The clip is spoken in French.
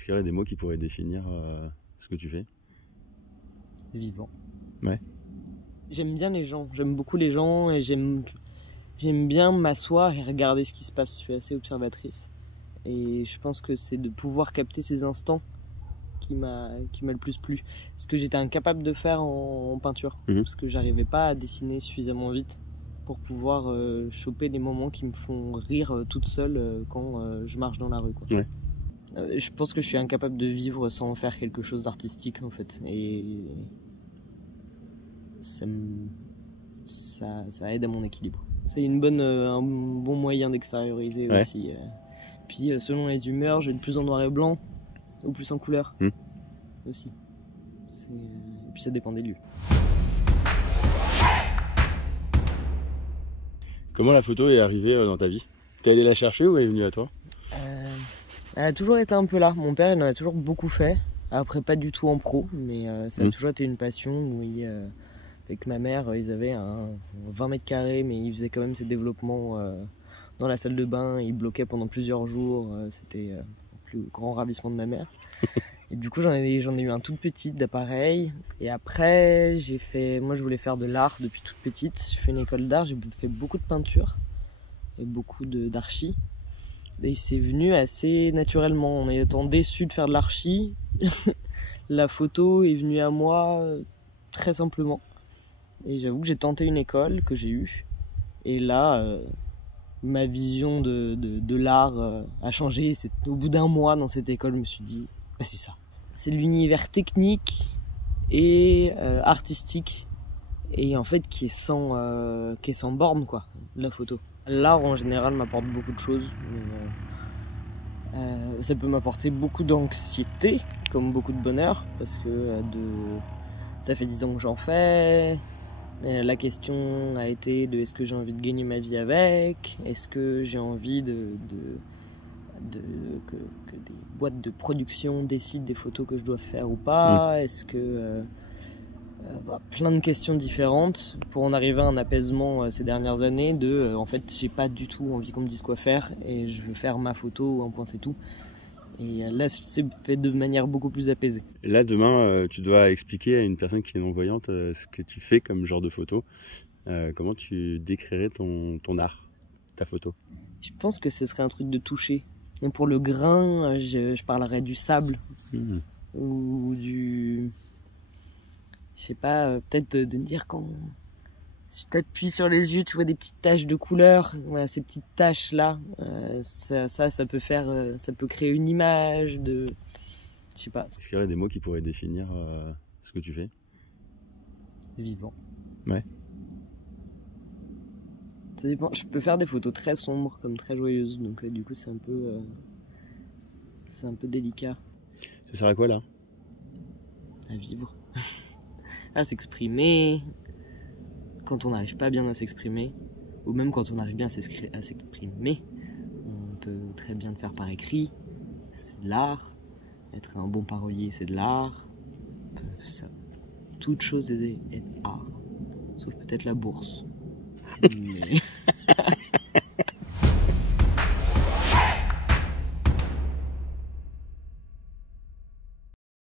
Est-ce qu'il y aurait des mots qui pourraient définir ce que tu fais? Vivant. Ouais. J'aime bien les gens, j'aime beaucoup les gens et j'aime bien m'asseoir et regarder ce qui se passe. Je suis assez observatrice. Et je pense que c'est de pouvoir capter ces instants qui m'a le plus plu. Ce que j'étais incapable de faire en peinture. Parce que j'arrivais pas à dessiner suffisamment vite pour pouvoir choper les moments qui me font rire toute seule quand je marche dans la rue, quoi. Ouais. Je pense que je suis incapable de vivre sans faire quelque chose d'artistique en fait. Et ça aide à mon équilibre. C'est un bon moyen d'extérioriser aussi. Puis selon les humeurs, je vais être plus en noir et blanc ou plus en couleur aussi. Et puis ça dépend des lieux. Comment la photo est arrivée dans ta vie? T'es allé la chercher ou elle est venue à toi? Elle a toujours été un peu là. Mon père, il en a toujours beaucoup fait. Après, pas du tout en pro, mais ça a toujours été une passion. Avec ma mère, ils avaient un 20 mètres carrés, mais ils faisaient quand même ses développements dans la salle de bain. Ils bloquaient pendant plusieurs jours. C'était le plus grand ravissement de ma mère. Et du coup, j'en ai eu un tout petit d'appareil. Et après, moi, je voulais faire de l'art depuis toute petite. J'ai fait une école d'art, j'ai fait beaucoup de peinture et beaucoup d'archi. Et c'est venu assez naturellement. En étant déçu de faire de l'archi, la photo est venue à moi très simplement. Et j'avoue que j'ai tenté une école que j'ai eue. Et là, ma vision de l'art a changé. Au bout d'un mois dans cette école, je me suis dit, bah, c'est ça. C'est l'univers technique et artistique. Et en fait, qui est sans borne, quoi, la photo. L'art en général m'apporte beaucoup de choses. Ça peut m'apporter beaucoup d'anxiété, comme beaucoup de bonheur, parce que ça fait 10 ans que j'en fais. La question a été de est-ce que j'ai envie de gagner ma vie avec? Est-ce que j'ai envie que des boîtes de production décident des photos que je dois faire ou pas? Est-ce que... plein de questions différentes pour en arriver à un apaisement ces dernières années en fait j'ai pas du tout envie qu'on me dise quoi faire et je veux faire ma photo, un point c'est tout. Et là c'est fait de manière beaucoup plus apaisée. Là demain tu dois expliquer à une personne qui est non-voyante ce que tu fais comme genre de photo. Comment tu décrirais ton art, ta photo? Je pense que ce serait un truc de toucher. Et pour le grain, je parlerais du sable ou du... Je sais pas, peut-être de dire quand si tu t'appuies sur les yeux, tu vois des petites taches de couleur. Voilà, ces petites taches là, ça peut faire, ça peut créer une image de, je sais pas. Est-ce qu'il y aurait des mots qui pourraient définir ce que tu fais? Vivant. Ouais. Ça dépend. Je peux faire des photos très sombres comme très joyeuses, donc du coup c'est un peu délicat. Ça sert à quoi là? À vivre. À s'exprimer quand on n'arrive pas bien à s'exprimer, ou même quand on arrive bien à s'exprimer, on peut très bien le faire par écrit, c'est de l'art. Être un bon parolier, c'est de l'art. Toute chose est art, sauf peut-être la bourse. Mais...